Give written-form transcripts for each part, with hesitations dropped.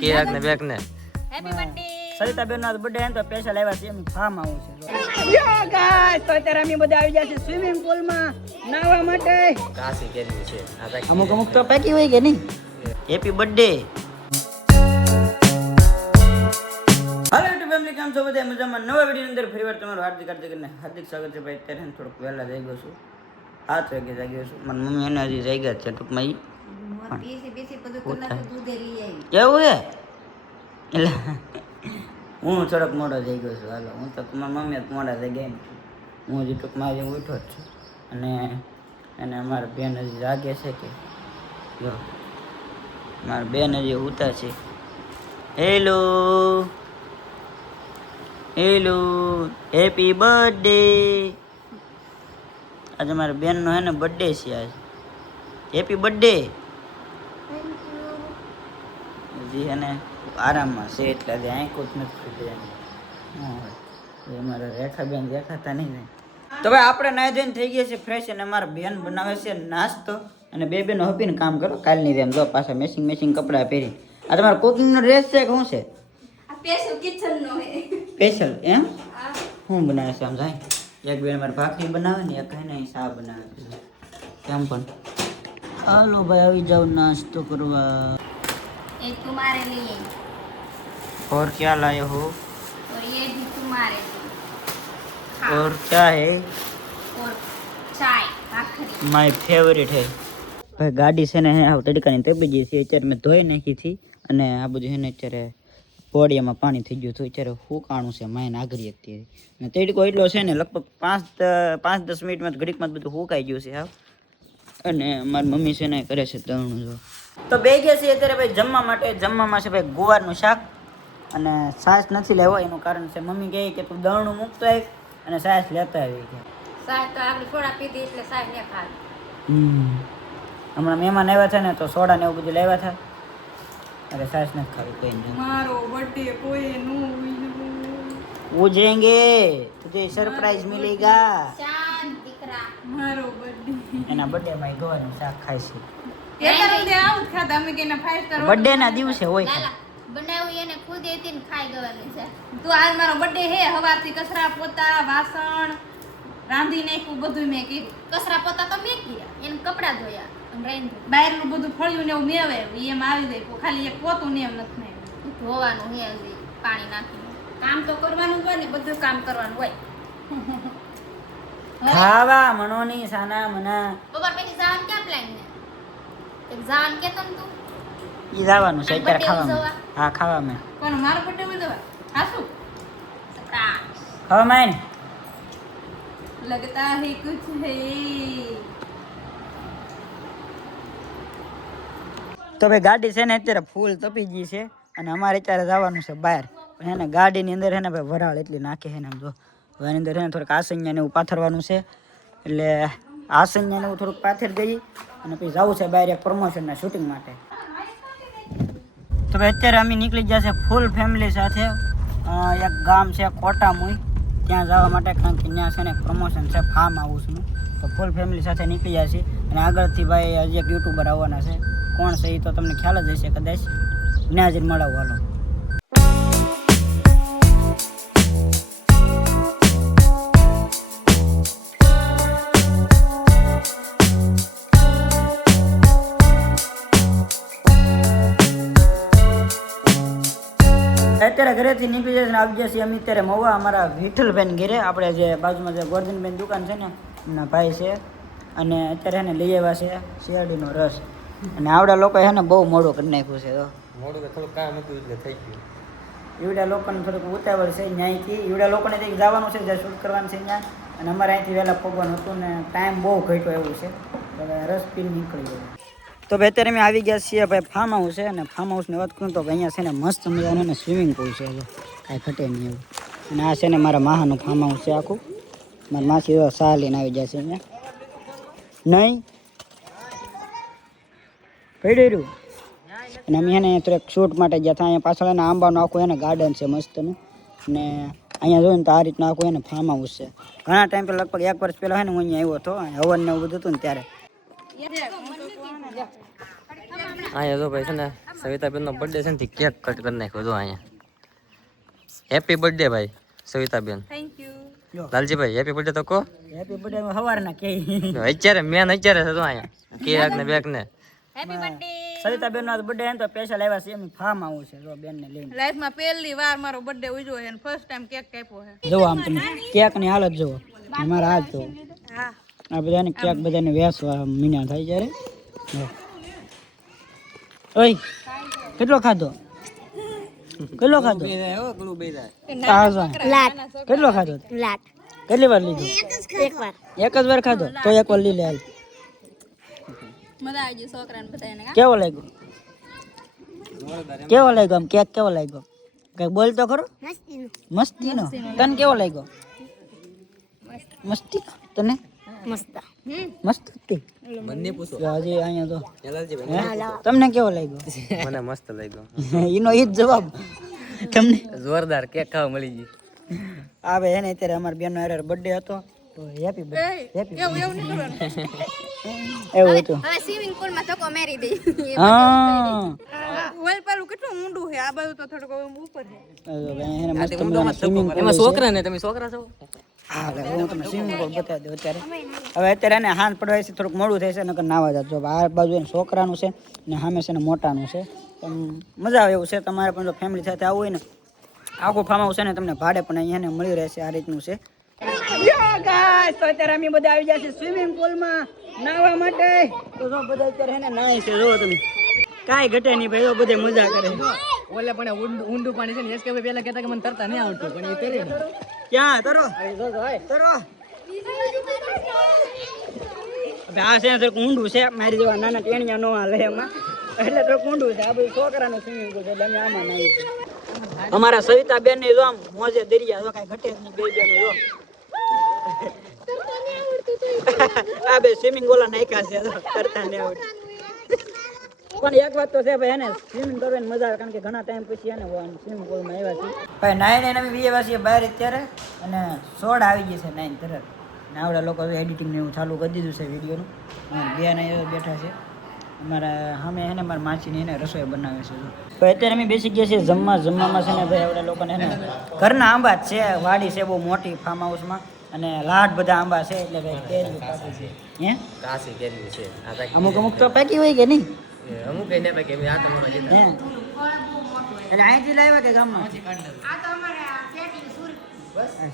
Cake ને back ને happy birthday Sarita બેન નો બર્થડે હે તો સ્પેશિયલ આવ્યા છે એમ ફાર્મ આવું છે યો ગાઈસ તો અત્યારે અમે બધા આવી ગયા છે સ્વિમિંગ પૂલ માં નાવા માટે કાસી કેરી છે અમુક અમુક તો પેકી હોય કે નહીં હેપી બર્થડે હાલો યુટ્યુબ ફેમિલી કેમ છો બધા મજામાં નવા વિડિયો અંદર ફરીવાર તમારું હાર્દિક સ્વાગત છે ભાઈ અત્યારે થોડુંક વહેલા જઈ ગયો છું 7 વાગે જાગ્યો છું મારી મમ્મી એને હજી જઈ ગયા છે ટૂંકમાં કેવું હે એટલે હું થોડોક મોડો જઈ ગયો છું હાલો હું તો મારી મમ્મી મોડા થઈ ગઈ હું હજી ટૂંકમાં હજી ઉઠ્યો જ છું અને અમારા બેન હજી જાગે છે કે જો મારા બેન હજી ઉતા છે હેલો હેલો હેપી બર્થડે આજે મારા બેનનો હે ને બર્થડે છે આજ હેપી બર્થડે હજી એને આરામમાં છે એટલે આજે આંખો જ નથી ખુલી એ મારા રેખાબેન દેખાતા નહીં ને તો ભાઈ આપણે નાઈ ધોઈને થઈ ગયા છે ફ્રેશ અને અમારા બેન બનાવે છે નાસ્તો અને બે બેનો હપીને કામ કરો કાલની જેમ જો પાછા મેચિંગ કપડાં પહેરી આ તમારો કુકિંગનો ડ્રેસ છે કે શું છે સ્પેશિયલ કિચન નો હે સ્પેશિયલ એમ શું બનાવે છે આમ જાય એક બેન મારે ભાખરી બનાવે ને એક ને શા બનાવે છે કેમ પણ હાલો ભાઈ આવી જાવ નાસ્તો કરવા एक तुम्हारे लिए और क्या लाए हो और ये भी तुम्हारे लिए और क्या है और चाय भाखरी माय फेवरेट है ભાઈ ગાડી છે ને આવ તડકાની તપી ગઈ છે અત્યારે મેં ધોઈ નાખી હતી અને આ બધું છે ને અત્યારે પોડિયામાં પાણી થઈ ગયું હતું અત્યારે હુકાણું છે માયને આગળ હતી અને તડકો એટલો છે ને લગભગ 5-10 મિનિટમાં ઘડીકમાં બધું હુકાઈ ગયું છે આવ અને મારી મમ્મી છે ને કરે છે દળનું જો તો બે ગયા છે અત્યારે ભાઈ જમવા માટે જમવામાં છે ભાઈ ગુવારનું શાક અને છાશ નથી લેવો એનું કારણ છે મમ્મી કહે કે તું દળનું મૂકતો આવ અને છાશ લેતા આવી કે चाय तो आपने थोड़ा पी दी એટલે चाय ને ખા હમણાં મહેમાન આવ્યા છે ને તો સોડા ને એવું બધું લેવા હતા અરે છાશ નથી ખાવી કોઈ નહીં મારો બર્થડે કોઈ નું ઉજેંગે તુજે સરપ્રાઈઝ મિલેગા શાંત દીકરા મારો બર્થડે એના બર્થડે માં ગોવાનું શાક ખાય છે બર્થડે ના દિવસે હોય લાલા બનાવ્યું એને ખુદ એથી ને ખાઈ ગવાની છે તું આજ મારો બર્થડે હે હવારથી કચરા પોતા વાસણ રાંધી નાખ્યું બધું મેં કીધું કચરા પોતા તો મેં કર્યા એને કપડા ધોયા અને રાંધી બહારનું બધું ફળ્યું ને એવું મેં આવ્યું એમ આવી જાય ખાલી એક પોતું ને એમ નથી નાખ્યું ધોવાનું હે હજી પાણી નાખીને કામ તો કરવાનું હોય ને બધું કામ કરવાનું હોય ખાવા મનોની સાના મના બપોર પછી જવાનું ક્યાં પ્લાન ને એક્ઝામ કે તમ તું ઈ જવાનું છે અત્યારે ખાવામાં હા ખાવામાં કોણ મારો બર્થડે માં દવા હાસુ સરપ્રાઈઝ ખાવામાં लगता है कुछ है તો ભાઈ ગાડી છે ને અત્યારે ફૂલ તપી ગઈ છે અને અમારે અત્યારે જવાનું છે બહાર પણ એને ગાડીની અંદર છે ને ભાઈ વરાળ એટલી નાખે છે ને આમ જો હવે એની અંદર છે ને થોડુંક આસન્યા ને એવું પાથરવાનું છે એટલે આસન્યા ને એવું થોડુંક પાથર દઈ અને પછી જવું છે બહાર એક પ્રમોશનના શૂટિંગ માટે તો ભાઈ અત્યારે અમે નીકળી ગયા છે ફૂલ ફેમિલી સાથે એક ગામ છે કોટામુઈ ત્યાં જવા માટે કારણ કે ત્યાં છે ને પ્રમોશન છે ફાર્મ હાઉસનું તો ફૂલ ફેમિલી સાથે નીકળી જાય છે અને આગળથી ભાઈ હજી એક યુટ્યુબર આવવાના છે કોણ છે એ તો તમને ખ્યાલ જ હશે કદાચ ત્યાં જ મળાવું હાલો અત્યારે ઘરેથી નીકળી જશે ને આવી જશે અમે અત્યારે મહુવા અમારા વિઠ્ઠલબેન ઘેરે આપણે જે બાજુમાં જે ગોરધનબેન દુકાન છે ને એમના ભાઈ છે અને અત્યારે એને લઈ આવ્યા છે શેરડીનો રસ અને આવડા લોકો છે ને બહુ મોડું કરી નાખ્યું છે તો મોડું થોડું કામ હતું એટલે થઈ ગયું એવડા લોકોને થોડુંક ઉતાવળ છે ન્યાયથી એવડા લોકોને કંઈક જવાનું છે જ્યાં શૂટ કરવાનું છે ત્યાં અને અમારે અહીંથી વહેલા પગવાનું હતું ને ટાઈમ બહુ ઘટ્યો એવું છે તો રસ પીને નીકળી ગયો તો ભાઈ અત્યારે અમે આવી ગયા છીએ ભાઈ ફાર્મ હાઉસ છે અને ફાર્મ હાઉસની વાત કરું તો અહીંયા છે ને મસ્ત મજાનું ને સ્વિમિંગ પુલ છે કાંઈ ઘટે નહીં એવું અને આ છે ને મારા માહાનું ફાર્મ હાઉસ છે આખું મારા માસી એવા સા લઈને આવી જાય છે અહીંયા નહીં પડી રહ્યું અને અમે એને થોડાક શૂટ માટે ગયા હતા અહીંયા પાછળ એને આંબાનું આખું એને ગાર્ડન છે મસ્તનું અને અહીંયા જોયું ને તો આ રીતનું આખું એને ફાર્મ હાઉસ છે ઘણા ટાઈમ પહેલાં લગભગ 1 વર્ષ પહેલાં છે ને હું અહીંયા આવ્યો હતો હવન ને એવું બધું હતું ને ત્યારે અહીંયા જો ભાઈ છે ને સવિતાબેનનો બર્થડે છે ને કેક કટ કરી નાખ્યો જો અહીંયા હેપી બર્થડે ભાઈ Savitaben thank you. Laljibhai happy birthday તો કહો હેપી બર્થડે સવારના કે અત્યારે મેન અત્યારે છે જો અહીંયા કેક ને બેક ને હેપી બર્થડે. સવિતાબેન નો બર્થડે હે તો સ્પેશિયલ આવ્યા છે એમ ફાર્મ આવું છે જો બેન ને લઈને લાઈફમાં પહેલી વાર મારો બર્થડે ઉજવ્યો છે અને ફર્સ્ટ ટાઈમ કેક કાપ્યો છે. જુઓ આમ તમે કેક ની હાલત જુઓ મારા હાથ જુઓ હા. આ બધાને કેક બધાને વેસવા મીના થાય જ્યારે ઓય કેટલો ખાધો કેટલો ખાધો આ જો. કેટલો ખાધો કેટલી વાર લીધો એક જ વાર ખાધો તો એક વાર લઈ લે હાલ. મજા આવી ગઈ છોકરાને બધાને. કેવો લાગ્યો કેવો લાગ્યો આમ કેક કેવો લાગ્યો કઈ બોલ તો ખરો મસ્તીનો તને કેવો લાગ્યો મસ્તી તને મસ્ત હતી બંને પૂછો હજી અહીંયા તો લાલજીભાઈ હે? તમને કેવો લાગ્યો મને મસ્ત લાગ્યો એનો ઈ જ જવાબ તમને જોરદાર કેક ખાવા મળી ગઈ આ ભાઈ એને અત્યારે અમારા બેનનો હારે બર્થડે હતો તો હેપી બર્થડે હેપી એવું નહીં કરવાનું. એવું હતું હવે સ્વિમિંગ પુલ માં ધક્કો મારી દે. હા વેલ પેલું કેટલું ઊંડું છે આ બાજુ તો થોડુંક ઉપર છે. એને મસ્ત મજાનો swimming pool એમાં છે. છોકરા ને તમે છોકરા છો હા લે, હું તમને સ્વિમિંગ પુલ બતાવી દઉં અત્યારે હવે અત્યારે એને હાથ પડવા છે થોડુંક મોડું થાય છે નકર નાવા જતો આ બાજુ એને છોકરાનું છે ને સામે છે ને મોટાનું છે પણ મજા આવે એવું છે તમારે પણ જો ફેમિલી સાથે આવવું હોય ને આખું ફાર્મ હાઉસ છે ને તમને ભાડે પણ અહીંયા મળી રહેશે આ રીતનું છે ગાઈસ તો અત્યારે અમે બધા આવી ગયા છે સ્વિમિંગ પુલમાં નાહવા માટે તો જો બધા અત્યારે હેને નાહે છે જો તમે કાઈ ઘટે નહીં ભાઈ જો બધે મજા કરે ઓલે પણ ઊંડું પાણી છે ને એસ કે પેલા કહેતા કે મને તરતા નહીં આવડતું પણ એ તરે ક્યાં તરો તરો હવે આ છે ને થોડુંક ઊંડું છે મારી જેવા નાના ટેણિયા નો હાલે એમાં એટલે થોડુંક ઊંડું છે આ બધું છોકરાનું સ્વિમિંગ પુલ છે એટલે અમે આમાં નાહી છીએ અમારા સવિતા બેન ની જો આમ મોજે દરિયા જો કઈ ઘટે જ નહીં બે બેનો જો આ બે સ્વિમિંગ ઓલા નાખ્યા છે જો કરતા નહીં આવડતું પણ એક વાત તો છે ભાઈ એને સ્વિમિંગ કરવાની મજા આવે કારણ કે ઘણા ટાઈમ પછી એને સ્વિમિંગ પુલમાં આવ્યા છીએ ભાઈ નાઈ નાઈને અમે બીજા વાસીએ બહાર અત્યારે અને સોડ આવી ગઈ છે નાઈને તરત ને આવડા લોકો એડિટિંગ ને એવું ચાલુ કરી દીધું છે વિડીયોનું બે ને બેઠા છે અમારા સામે એને મારા માસીને એને રસોઈ બનાવે છે તો અત્યારે અમે બેસી ગયા છીએ જમવામાં છે ને ભાઈ આવડા લોકોને એને ઘરના આંબા જ છે વાડી છે બહુ મોટી ફાર્મ હાઉસમાં અને લાટ બધા આંબા છે એટલે ભાઈ કેરી પાકી છે હે કાસી કેરી છે આ તો અમુક અમુક તો પાકી હોય કે નહીં અમુક કઈ ને કે આ તમારો જે હે એટલે અહીંથી લાવ્યા કે ગામમાં આ તો અમારે પેટી સુર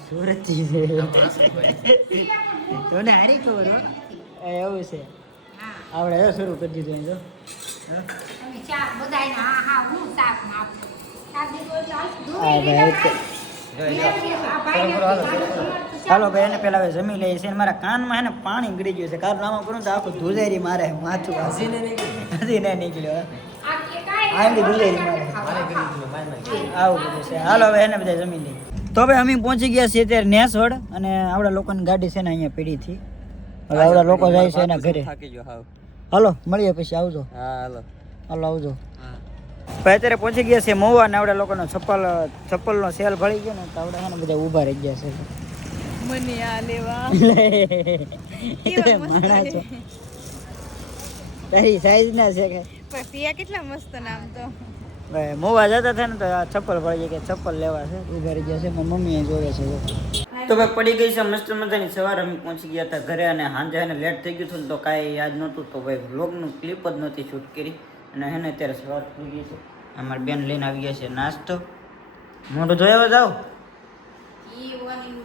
સુરત થી છે તો ને હારી ખબર હો એવું છે આપણે એ શરૂ કરી દીધું જો તમે શાક બધાય હા હા હું શાક નાખું શાક દીધું ચાલો ભાઈ એને પેલા હવે જમી લઈએ છે મારા કાનમાં એને પાણી ગળી ગયું છે કારણ આમાં કરું તો આખું ધુજારી મારે માથું હજી નહીં નીકળ્યો આમ ધુજારી મારે આવું બધું છે હાલો હવે એને બધા જમી લઈએ તો ભાઈ અમે પહોંચી ગયા છીએ અત્યારે નેસવડ અને આવડા લોકોની ગાડી છે ને અહીંયા પીડીથી હવે આવડા લોકો જાય છે એના ઘરે થાકી ગયો હાવ હાલો મળીએ પછી આવજો હા હાલો હાલો આવજો ભાઈ અત્યારે પહોંચી ગયા છે મહુવા ને આવડા લોકોનો ચપ્પલનો સેલ ભળી ગયો ને તો આવડા છે ને બધા ઊભા રહી ગયા છે મને આ લેવા માણા છો તારી સાઈઝ ના છે કે પછી આ કેટલા મસ્ત નામ તો ભાઈ મહુવા જતા હતા ને તો આ ચપ્પલ ભળી ગયા કે ચપ્પલ લેવા છે ઊભા રહી ગયા છે મારી મમ્મી જોવે છે તો ભાઈ પડી ગઈ છે મસ્ત મજાની સવાર અમે પહોંચી ગયા હતા ઘરે અને સાંજે એને લેટ થઈ ગયું હતું તો કાંઈ યાદ નહોતું તો ભાઈ વ્લોગનું ક્લિપ જ નહોતી શૂટ કરી અને એને અત્યારે સવાર થઈ ગઈ છે અમારી બેન લઈને આવી ગયા છે નાસ્તો મોઢું જોયા જાઓ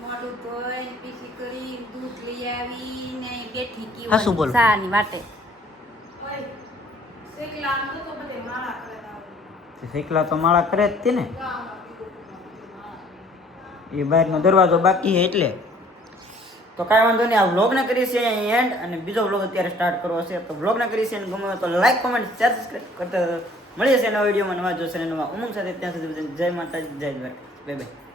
મોડું ધોઈ પીસી કરી દૂધ લઈ આવી ને બેઠી કી હા, શું બોલું? સાની વાટે શીખલા તો માળા કરે જ તે ને એ બહારનો દરવાજો બાકી છે એટલે તો કાંઈ વાંધો નહીં આ વ્લોગને કરી છે અહીં એન્ડ અને બીજો વ્લોગ અત્યારે સ્ટાર્ટ કરવો છે તો વ્લોગને કરી છે ગમે તો લાઈક કોમેન્ટ શેર સબસ્ક્રાઈબ કરતા મળીએ છે નવા વિડીયોમાં નવા જોશે નવા ઉમંગ સાથે ત્યાં સુધી જય માતાજી જય દ્વારકા બાય બાય